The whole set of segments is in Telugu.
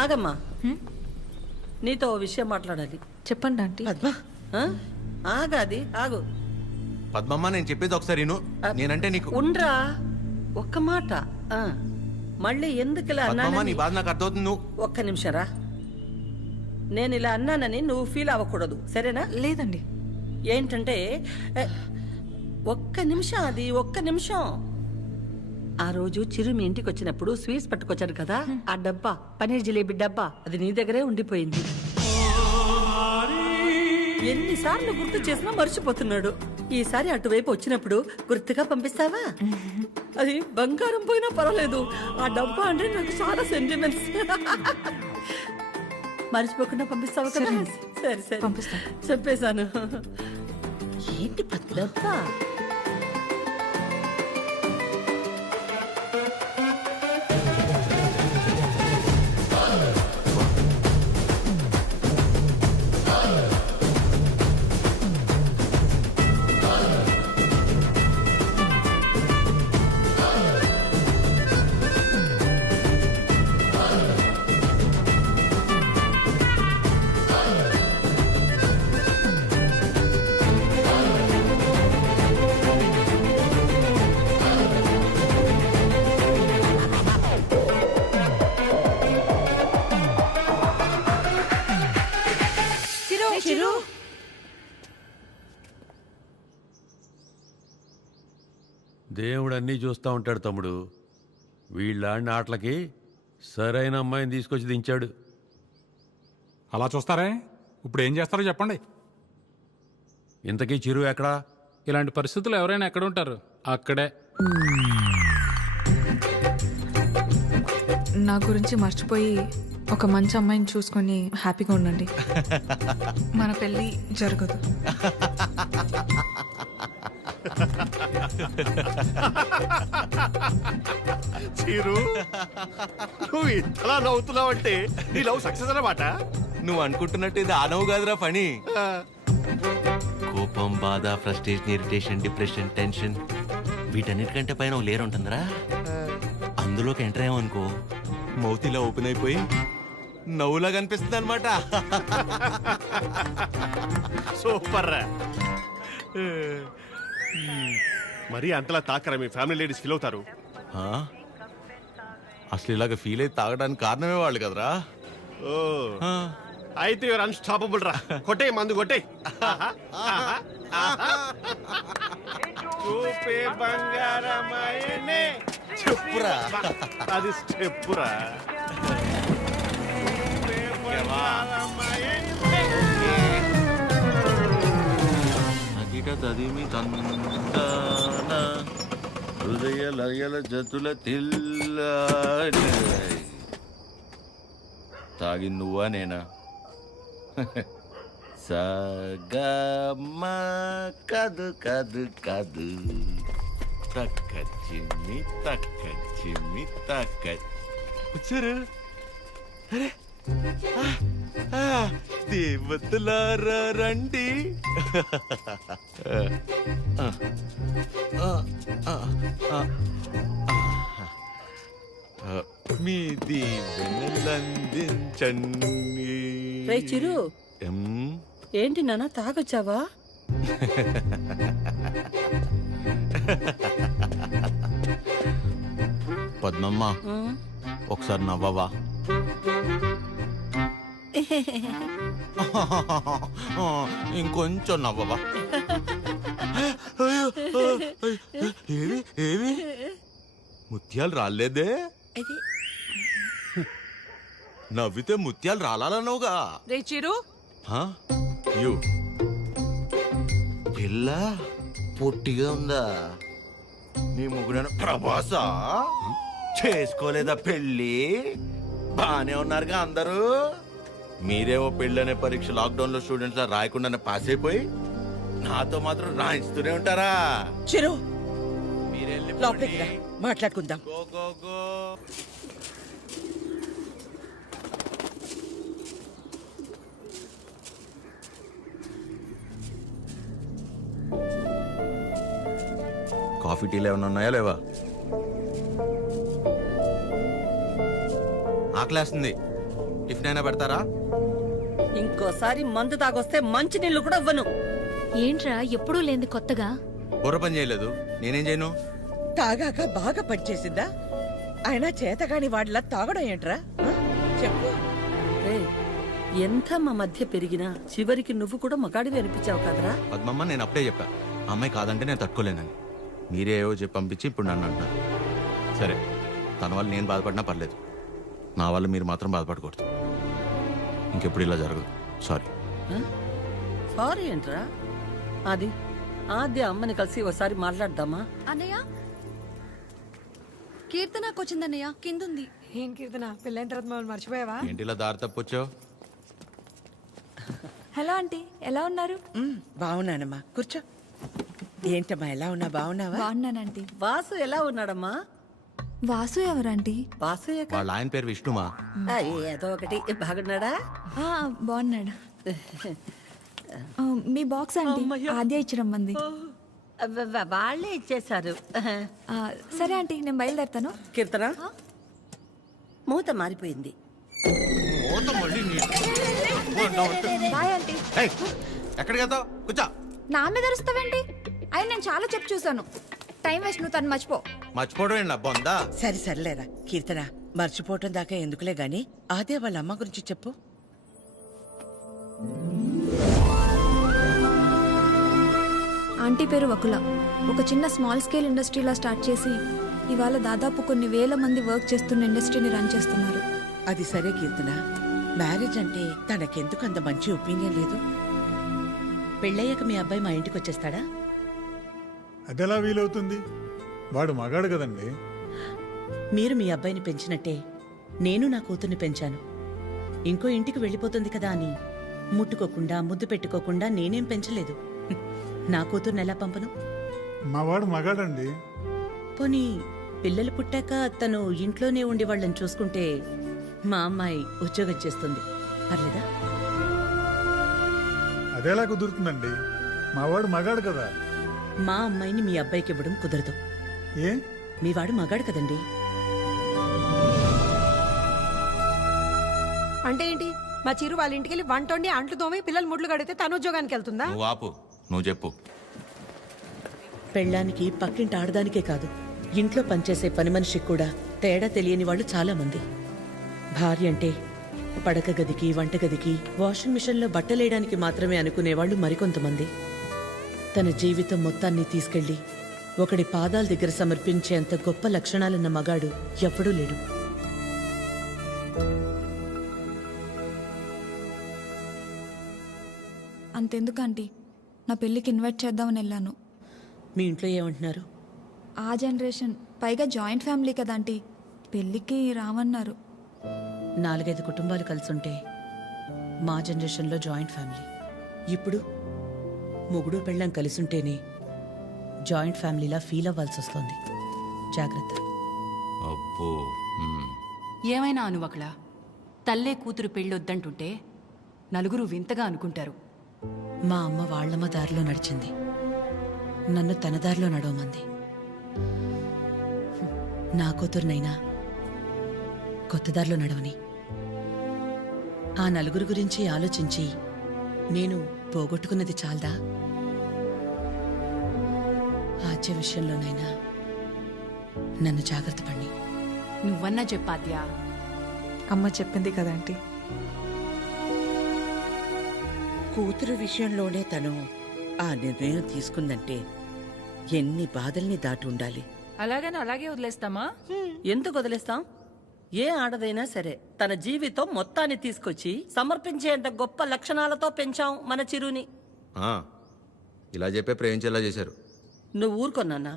ఆగమ్మా, నీతో ఓ విషయం మాట్లాడాలి. చెప్పండి ఆంటీ. పద్మ, ఆగాది ఆగు. పద్మమ్మ, నేను చెప్పేది ఒకసారి విను. నేనంటే నీకు ఉండ్రా, ఒక్క మాట. మళ్ళీ ఎందుకు ఇలా పద్మమ్మ, నీ అన్నానని బాధ నాకు అర్థమవుతుంది. నువ్వు ఒక్క నిమిషం రా. నేను ఇలా అన్నానని నువ్వు ఫీల్ అవ్వకూడదు, సరేనా? లేదండి. ఏంటంటే ఒక్క నిమిషం, అది ఒక్క నిమిషం. ఆ రోజు చిరు మీ ఇంటికి వచ్చినప్పుడు స్వీట్స్ పట్టుకొచ్చాడు కదా, ఆ డబ్బా, పనీర్ జిలేబీ డబ్బా, అది నీ దగ్గరే ఉండిపోయింది. ఎన్నిసార్లు గుర్తు చేసినా మర్చిపోతున్నాడు. ఈసారి అటువైపు వచ్చినప్పుడు గుర్తుగా పంపిస్తావా? అది బంగారం పోయినా పర్వాలేదు, ఆ డబ్బా అంటే నాకు చాలా సెంటిమెంట్స్. మర్చిపోకుండా పంపిస్తావా కదా? సరే సరే పంపిస్తా. చెప్పేశాను. ఏంటి డబ్బా? దేవుడు అన్నీ చూస్తూ ఉంటాడు తమ్ముడు. వీళ్ళాడిన ఆటలకి సరైన అమ్మాయిని తీసుకొచ్చి దించాడు. అలా చూస్తారే? ఇప్పుడు ఏం చేస్తారో చెప్పండి. ఇంతకీ చిరు ఎక్కడా? ఇలాంటి పరిస్థితులు ఎవరైనా ఎక్కడ ఉంటారు? అక్కడే. నా గురించి మర్చిపోయి ఒక మంచి అమ్మాయిని చూసుకొని హ్యాపీగా ఉండండి. మన పెళ్ళి జరగదు. చీరు, నువ్వు ఇంతలా నవ్వుతున్నావంటే నీ లవ్ సక్సెస్ అన్నమాట. నువ్వు అనుకుంటున్నట్టు ఇది ఆనవు కాదురా పని. కోపం, బాధ, ఫ్రస్ట్రేషన్, ఇరిటేషన్, డిప్రెషన్, టెన్షన్, వీటన్నిటికంటే పైన ఒక లేరు ఉంటుందిరా. అందులోకి ఎంటర్ అయ్యామనుకో, మౌతిలా ఓపెన్ అయిపోయి నవ్వులా కనిపిస్తుంది అనమాట. సూపర్ రా. మరి అంతలా తాకరా? మీ ఫ్యామిలీ లేడీస్ ఫీల్ అవుతారు. అసలు ఇలాగ ఫీల్ అయి తాగడానికి కారణమే వాళ్ళు కదరా. ఓ, అయితే యువర్ అన్స్టాపబుల్ రా. కొట్టే మందు కొట్టే. చూపే బంగారమాయనే. చెప్పురా. అది స్టెప్పురా. తదిమి తందాన హృదయ లయల జతుల తిల్ల. తాగి నువ్వా నేనా? సగమ కదు కదు కదు తక్క చిమ్మి తక్క చిమ్మి తక్క. వచ్చారు దేవతలారా రండి. మీ దీవెనలందించండి. రే చిరు, ఏంటి నాన్న తాగొచ్చావా? పద్మమ్మ, ఒకసారి నవ్వవా? ఇంకొంచెం నవ్వవా? ఏవి ఏవి ముత్యాలు రాలేదే? నవ్వితే ముత్యాలు రాలన్నావుగా. రే చిరు, పిల్ల పొట్టిగా ఉందా? నీ ముగ్గురు ప్రభాసా చేసుకోలేదా పెళ్ళి? బానే ఉన్నారుగా అందరూ. మీరేమో పెళ్ళనే పరీక్ష లాక్డౌన్ లో స్టూడెంట్స్ లా రాయకుండానే పాస్ అయిపోయి నాతో మాత్రం రాయిస్తూనే ఉంటారా? చిరు, మీరెళ్ళి లోపలికి రా, మాట్లాడుకుందాం. Go go go. కాఫీ టీలు ఏమైనా ఉన్నాయా లేవా? ఆకలేస్తుంది. టిఫిన్ అయినా పెడతారా? ఇంకోసారి మందు తాగొస్తే మంచి నీళ్లు కూడా ఇవ్వను. ఏంట్రా ఎప్పుడూ లేంది కొత్తగా? బుర్ర పని చేయలేదు, నేనేం చేయను? తాగాక బాగా పనిచేసిందా? అయినా చేతగాని వాడిలా తాగడం ఏంట్రా? ఆ? చెప్పు. ఏయ్, ఎంత మా మధ్య పెరిగినా చివరికి నువ్వు కూడా మగాడివి అనిపించావు కదరా. పద్మమ్మ, నేను అప్పుడే చెప్పా ఆ అమ్మాయి కాదంటే నేను తట్టుకోలేనని. మీరే ఏవో చెప్పి పంపించి ఇప్పుడు నన్ను అంటున్నారు. సరే, తన వల్ల నేను బాధపడినా పర్లేదు, నా వల్ల మీరు మాత్రం బాధపడకూడదు. ఇంకెప్పుడు ఇలా జరగదు. సారీ. సారీ ఏంట్రా? అది ఆద్య అమ్మని కలిసి ఒకసారి మాట్లాడదామా? అన్నయ్య, కీర్తనకు వచ్చిందన్నయ్య, కిందుంది. ఏం కీర్తన, పెళ్ళైన తర్వాత మమ్మల్ని మర్చిపోయావా? ఏంటి ఇలా దారి తప్పొచ్చావు? హలో ఆంటీ, ఎలా ఉన్నారు? బాగున్నానమ్మా, కూర్చో. ఏంటమ్మా, ఎలా ఉన్నా? బాగున్నావా? బాగున్నానంటీ. వాసు ఎలా ఉన్నాడమ్మా? వాసు ఎవరంటీ? వాసు వాళ్ళ ఆయన పేరు విష్ణుమా? ఏదో ఒకటి. బాగున్నాడా? బాగున్నాడు. మీ బాక్స్ ఆంటీ ఆద్య ఇచ్చి రమ్మంది. వాళ్ళే ఇచ్చేశారు. సరే ఆంటీ, నేను బయలుదేరుతాను. కీర్తన, మూత మారిపోయింది. Bye aunty. ఎక్కడికి వెళ్తావు? కూర్చో. నా మీద అరుస్తావేంటి? అయ్యి నేను చాలా చెప్పు చూసాను. టైం వేస్ట్, నువ్వు తను మర్చిపో. మర్చిపోవడం ఏంటి అబ్బా? ఉందా? సరే సర్లేరా కీర్తన, మర్చిపోవటం దాకా ఎందుకులే గాని అదే వాళ్ళ అమ్మ గురించి చెప్పు. ఆంటీ పేరు వకుల. ఒక చిన్న స్మాల్ స్కేల్ ఇండస్ట్రీలా స్టార్ట్ చేసి ఇవాళ దాదాపు కొన్ని వేల మంది వర్క్ చేస్తున్న ఇండస్ట్రీని రన్ చేస్తున్నారు. అది సరే కీర్తన, మ్యారేజ్ అంటే తనకెందుకు అంత మంచి ఒపీనియన్ లేదు? పెళ్ళయ్యాక మీ అబ్బాయి మా ఇంటికి వచ్చేస్తాడా? అదెలా వీలవుతుంది? వాడు మగాడు కదండి. మీరు మీ అబ్బాయిని పెంచినట్టే నేను నా కూతుర్ని పెంచాను. ఇంకో ఇంటికి వెళ్ళిపోతుంది కదా అని ముట్టుకోకుండా ముద్దు పెట్టుకోకుండా నేనేం పెంచలేదు. నా కూతుర్ని ఎలా పంపను? మా వాడు మగాడండి. పోనీ పిల్లలు పుట్టాక తను ఇంట్లోనే ఉండి వాళ్ళని చూసుకుంటే మా అమ్మాయి ఉద్యోగం చేస్తుంది, పర్లేదా? అదెలా కుదురుతుందండి? మా వాడు మగాడు కదా. మా అమ్మాయిని మీ అబ్బాయికి ఇవ్వడం కుదరదు. ఏ? మీ వాడు మగాడు కదండి. అంటే ఏంటి? మా చిరు వాళ్ళ ఇంటికి వెళ్ళి వంట వండి అంట్లు తోమి పిల్లలు ముడ్లు కడితే తను ఉద్యోగానికి వెళ్తుందా? నువ్వు ఆపు, నువ్వు చెప్పు. పెళ్ళానికి పక్కింటి ఆడదానికే కాదు, ఇంట్లో పనిచేసే పని మనిషికి కూడా తేడా తెలియని వాళ్ళు చాలా మంది. భార్య అంటే పడక గదికి, వంటగదికి, వాషింగ్ మిషన్లో బట్టలేయడానికి మాత్రమే అనుకునేవాళ్ళు మరికొంతమంది. తన జీవితం మొత్తాన్ని తీసుకెళ్లి ఒకడి పాదాల దగ్గర సమర్పించేంత గొప్ప లక్షణాలున్న మగాడు ఎప్పుడూ లేడు. అంతెందుకు ఆంటీ, నా పెళ్ళికి ఇన్వైట్ చేద్దామని వెళ్ళాను. మీ ఇంట్లో ఏమంటున్నారు? ఆ జనరేషన్, పైగా జాయింట్ ఫ్యామిలీ కదా ఆంటీ, పెళ్ళికి రామన్నారు. 4-5 కుటుంబాలు కలిసుంటే మా జనరేషన్లో జాయింట్ ఫ్యామిలీ. ఇప్పుడు మొగుడు పెళ్ళం కలిసుంటేనే జాయింట్ ఫ్యామిలీలా ఫీల్ అవ్వాల్సి వస్తుంది. జాగ్రత్త. అబ్బో. ఏమైనా అనువకలా తల్లే కూతురు పెళ్ళొద్దంటుంటే నలుగురు వింతగా అనుకుంటారు. మా అమ్మ వాళ్ళమ్మ దారిలో నడిచింది, నన్ను తన దారిలో నడవమంది. నా కూతురునైనా కొత్త దారిలో నడవని. ఆ నలుగురు గురించి ఆలోచించి నేను పోగొట్టుకున్నది చాలదా? ఆచే విషయంలోనైనా నన్ను జాగ్రత్త పడి. నువ్వన్నా చెప్పాద్యా. అమ్మ చెప్పింది కదా ఆంటీ. కూతురు విషయంలోనే తను ఆ నిర్ణయం తీసుకుందంటే ఎన్ని బాధల్ని దాటి ఉండాలి. అలాగని అలాగే వదిలేస్తామా? ఎందుకు వదిలేస్తాం? ఏ ఆడదైనా సరే తన జీవితం మొత్తాన్ని తీసుకొచ్చి సమర్పించేంత గొప్ప లక్షణాలతో పెంచాం మన చిరుని. ఇలా చెప్పే ప్రేమించేలా చేశారు. నువ్వు ఊరుకొన్నానా?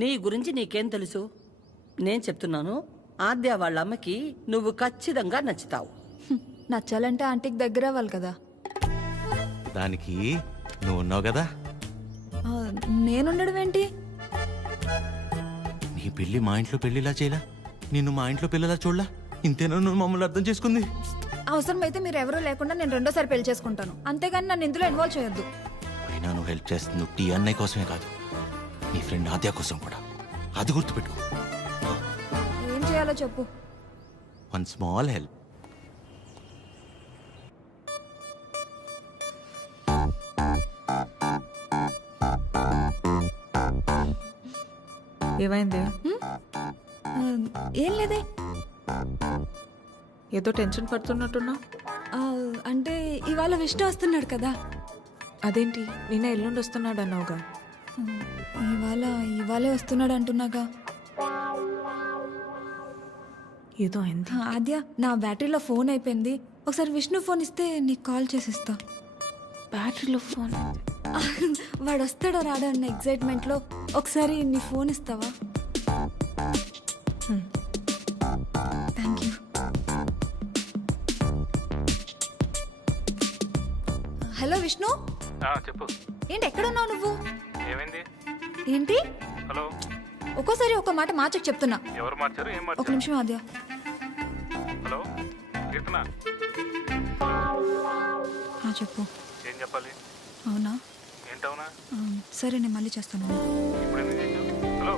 నీ గురించి నీకేం తెలుసు? నేను చెప్తున్నాను, ఆద్య వాళ్ళ అమ్మకి నువ్వు ఖచ్చితంగా నచ్చుతావు. నచ్చాలంటే ఆంటీకి దగ్గర అవ్వాలి కదా. దానికి నువ్వు ఉన్నావు కదా. నేనుండడం ఏంటి? నీ పెళ్లి మా ఇంట్లో పెళ్లిలా చేయలా, నిన్ను మా ఇంట్లో పిల్లలా చూడలా. ఇంతేనా నువ్వు మమ్మల్ని అర్థం చేసుకుంది? అవసరమైతే మీరు ఎవరూ లేకుండా నేను రెండోసారి పెళ్లి చేసుకుంటాను, అంతేగాని నన్ను ఇందులో ఇన్వాల్వ్ చేయొద్దు. అయినా నువ్వు హెల్ప్ చేస్తుంది టీ అన్నయ్య కోసమే కాదు, నీ ఫ్రెండ్ ఆద్య కోసం కూడా. అది గుర్తుపెట్టుకో. ఏం చేయాలో చెప్పు. One small help. ఏమైంది? ఏం లేదే. ఏదో టెన్షన్ పడుతున్నట్టున్నా. అంటే ఇవాళ విష్ణు వస్తున్నాడు కదా. అదేంటి నిన్న ఎల్లుండి వస్తున్నాడు అన్నావుగా. ఇవాళే వస్తున్నాడు అంటున్నాగా. ఏదో అయింది. ఆద్య, నా బ్యాటరీలో ఫోన్ అయిపోయింది. ఒకసారి విష్ణు ఫోన్ ఇస్తే నీకు కాల్ చేసిస్తా. బ్యాటరీలో ఫోన్? వాడు వస్తాడో రాడో అన్న ఎగ్జైట్మెంట్లో ఒకసారి నీ ఫోన్ ఇస్తావా? Thank you. హలో విష్ణు. చెప్పు. ఏంటి ఎక్కడున్నావు నువ్వు? ఏమైంది? ఏంటి? హలో. ఒక్కోసారి ఒక మాట మార్చకు చెప్తున్నా. ఎవరు మార్చారు? ఏం ఒక నిమిషం ఆద్య. హలో కీర్తన. చెప్పు. ఏం చెప్పాలి? అవునా? ఏంటవునా? సరే నేను మళ్ళీ చేస్తాను. ఇప్పుడు ఎందుకు చేసావు? హలో.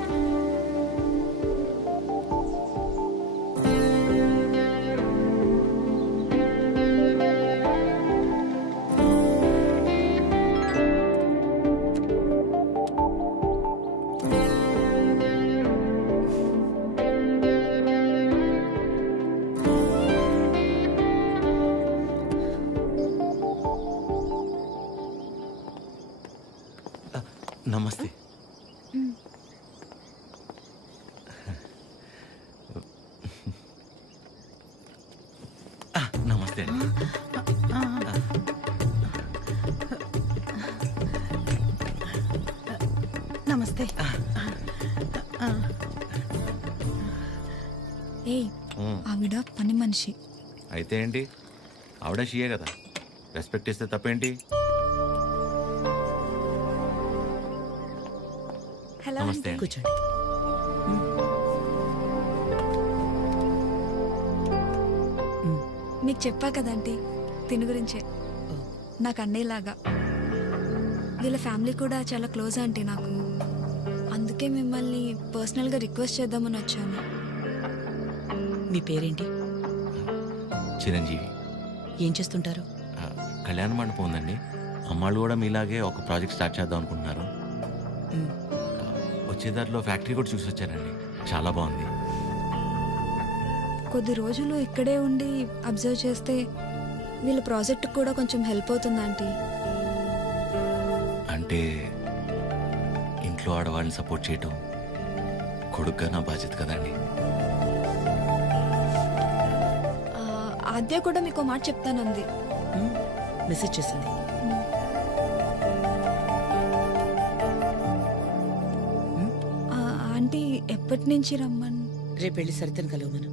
నమస్తే. నమస్తే అండి. నమస్తే. ఏయ్, ఆవిడ పని మనిషి. అయితే ఏంటి, ఆవిడ షియే కదా, రెస్పెక్ట్ ఇస్తే తప్పేంటి? హలో. నమస్తే అండి. కూర్చోండి. మీకు చెప్పా కదంటీ తిని గురించే. నాకు అన్నయ్యలాగా. వీళ్ళ ఫ్యామిలీ కూడా చాలా క్లోజ్ ఆంటీ నాకు. అందుకే మిమ్మల్ని పర్సనల్గా రిక్వెస్ట్ చేద్దామని వచ్చాను. మీ పేరేంటి? చిరంజీవి. ఏం చేస్తుంటారు? కళ్యాణ మండపం ఉందండి. అమ్మాళ్ళు కూడా మీలాగే ఒక ప్రాజెక్ట్ స్టార్ట్ చేద్దాం అనుకుంటున్నారు. వచ్చేదారిలో ఫ్యాక్టరీ కూడా చూసి వచ్చారండి, చాలా బాగుంది. కొద్ది రోజులు ఇక్కడే ఉండి అబ్జర్వ్ చేస్తే వీళ్ళ ప్రాజెక్ట్ కూడా కొంచెం హెల్ప్ అవుతుంది ఆంటీ. అంటే ఇంట్లో ఆడవాళ్ళని సపోర్ట్ చేయటం కొడుగ్గా నా బాధ్యత కదండి. ఆద్య కూడా మీకు మాట చెప్తానంది. మెసేజ్ చేసింది. ఆంటీ ఎప్పటి నుంచి రమ్మని? రేపు వెళ్ళి సరితను కలవమను.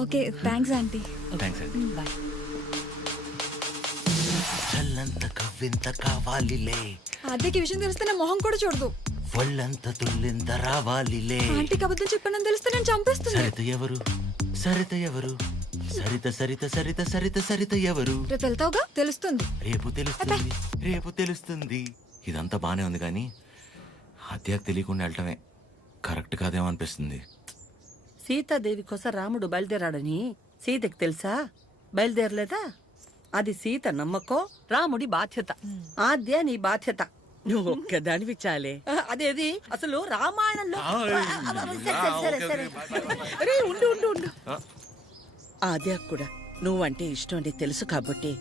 Okay, thanks aunty. థ్యాంక్స్ అండి. బాయ్. చల్లంత కవ్వింత కావాలిలే, ఆద్యకి విషయం తెలిస్తే నా మొహం కూడా చూడదు. ఒళ్ళంత తుల్లింత రావాలిలే. ఆంటీకి అబద్ధం చెప్పానని తెలిస్తే నేను చంపేస్తుంది. సరిత ఎవరు? సరిత ఎవరు? సరిత సరిత సరిత సరిత సరిత ఎవరు? రేపు వెళ్తావుగా, తెలుస్తుంది. రేపు తెలుస్తుంది, రేపు తెలుస్తుంది. ఇదంతా బానే ఉంది కానీ హత్యకు తెలియకుండా వెళ్ళటమే కరెక్ట్ కాదేమో అనిపిస్తుంది. సీతాదేవి కోసం రాముడు బయలుదేరాడని సీతకి తెలుసా? బయలుదేరలేదా? అది సీత నమ్మకం, రాముడి బాధ్యత. ఆద్య నీ బాధ్యత. నువ్వు ఒక్కదానివి చాలే. అదేది అసలు రామాయణంలో. అరే ఉండు ఉండు ఉండు. ఆద్య కూడా నువ్వంటే ఇష్టం అని తెలుసు కాబట్టి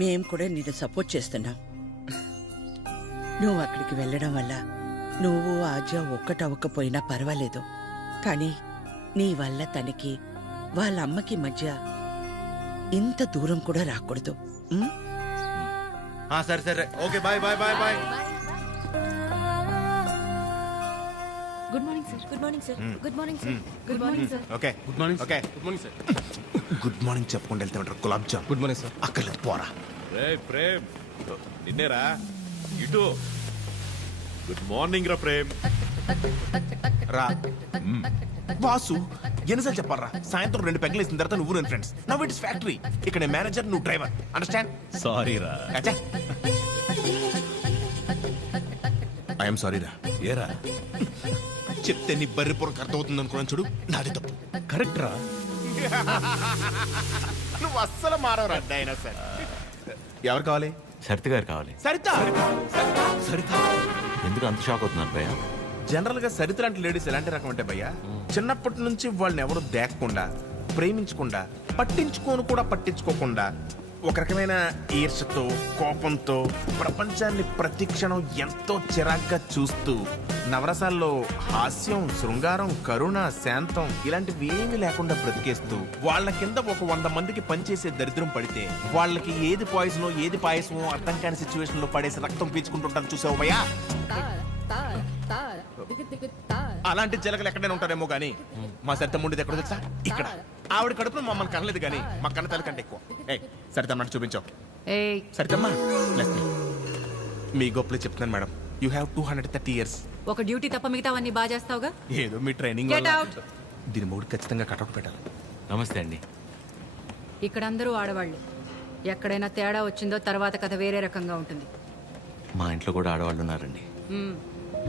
మేం కూడా నిన్ను సపోర్ట్ చేస్తున్నాం. నువ్వు అక్కడికి వెళ్ళడం వల్ల నువ్వు ఆద్య ఒక్కటవ్వకపోయినా పర్వాలేదు, కానీ నీ వల్ల తనకి వాళ్ళ అమ్మకి మధ్య ఇంత దూరం కూడా రాకూడదు. సరే సరే, okay, bye bye bye bye. Good morning sir. Good morning sir. Good morning sir. Good morning sir. Okay good morning. Okay good morning sir. Good morning చెప్పుకుంటూ వెళ్తే ఉంటారు. గులాబ్ జామ్. గుడ్ మార్నింగ్ సార్. అక్కర్లేదు, పోరా. ప్రేమ్ నిన్నేరా ఇటు. గుడ్ మార్నింగ్ రా ప్రేమ్. రా వాసు, ఎన్నిసార్లు చెప్పారా? సాయంత్రం 2 పెగ్గలు వేసిన తర్వాత నువ్వు నేను friends. Now it is factory. ఇక్కడ మేనేజర్, నువ్వు డ్రైవర్. అండర్స్టాండ్? సారీ రా. ఐఎమ్ సారీ రా. ఏరా చెప్తే నీ బర్రి పొరకు అర్థమవుతుంది అనుకున్నాను చూడు, నాది తప్పు. కరెక్ట్ రా. నువ్వు అస్సలు మారవరా అయినా సార్. ఎవరు కావాలి? సరిత గారు కావాలి. సరిత. సరిత ఎందుకు అంత షాక్ అవుతున్నారు భయ్య? జనరల్ గా సరిత లాంటి లేడీస్ ఎలాంటి రకం అంటే భయ్యా, చిన్నప్పటి నుంచి వాళ్ళని ఎవరు దేకకుండా, ప్రేమించకుండా, పట్టించుకోకుండా ఒక రకమైన ఈర్షతో, కోపంతో ప్రపంచాన్ని ప్రతిక్షణం ఎంతో చిరాగ్గా చూస్తూ, నవరసాల్లో హాస్యం, శృంగారం, కరుణ, శాంతం ఇలాంటివి ఏమీ లేకుండా బ్రతికేస్తూ వాళ్ళ కింద ఒక 100 మందికి పనిచేసే దరిద్రం పడితే వాళ్ళకి ఏది పాయిజనో ఏది పాయసమో అర్థం కాని సిచ్యువేషన్ లో పడేసి రక్తం పీల్చుకుంటుంటారు చూసావు భయ్యా. అలాంటి జలగలు ఎక్కడైనా ఉంటారేమో గానీ మా సరిత ముండిది ఎక్కడ తెలుసా? ఇక్కడ. ఆవిడ కడుపులో మమ్మల్ని కనలేదు కానీ మా కన్న తల్లి కంటే ఎక్కువ. సరితమ్మ చూపించావు. సరితమ్మ మీ గొప్పలు చెప్తున్నాను మేడం. You have 230 years. ఒక డ్యూటీ తప్ప మిగతావన్నీ బాగా చేస్తావుగా. ఏదో మీ ట్రైనింగ్ Get out. దీని మూడు ఖచ్చితంగా కటౌట్ పెట్టాలి. నమస్తే అండి. ఇక్కడ అందరూ ఆడవాళ్ళు. ఎక్కడైనా తేడా వచ్చిందో తర్వాత కథ వేరే రకంగా ఉంటుంది. మా ఇంట్లో కూడా ఆడవాళ్ళు ఉన్నారండి. మ్మ్.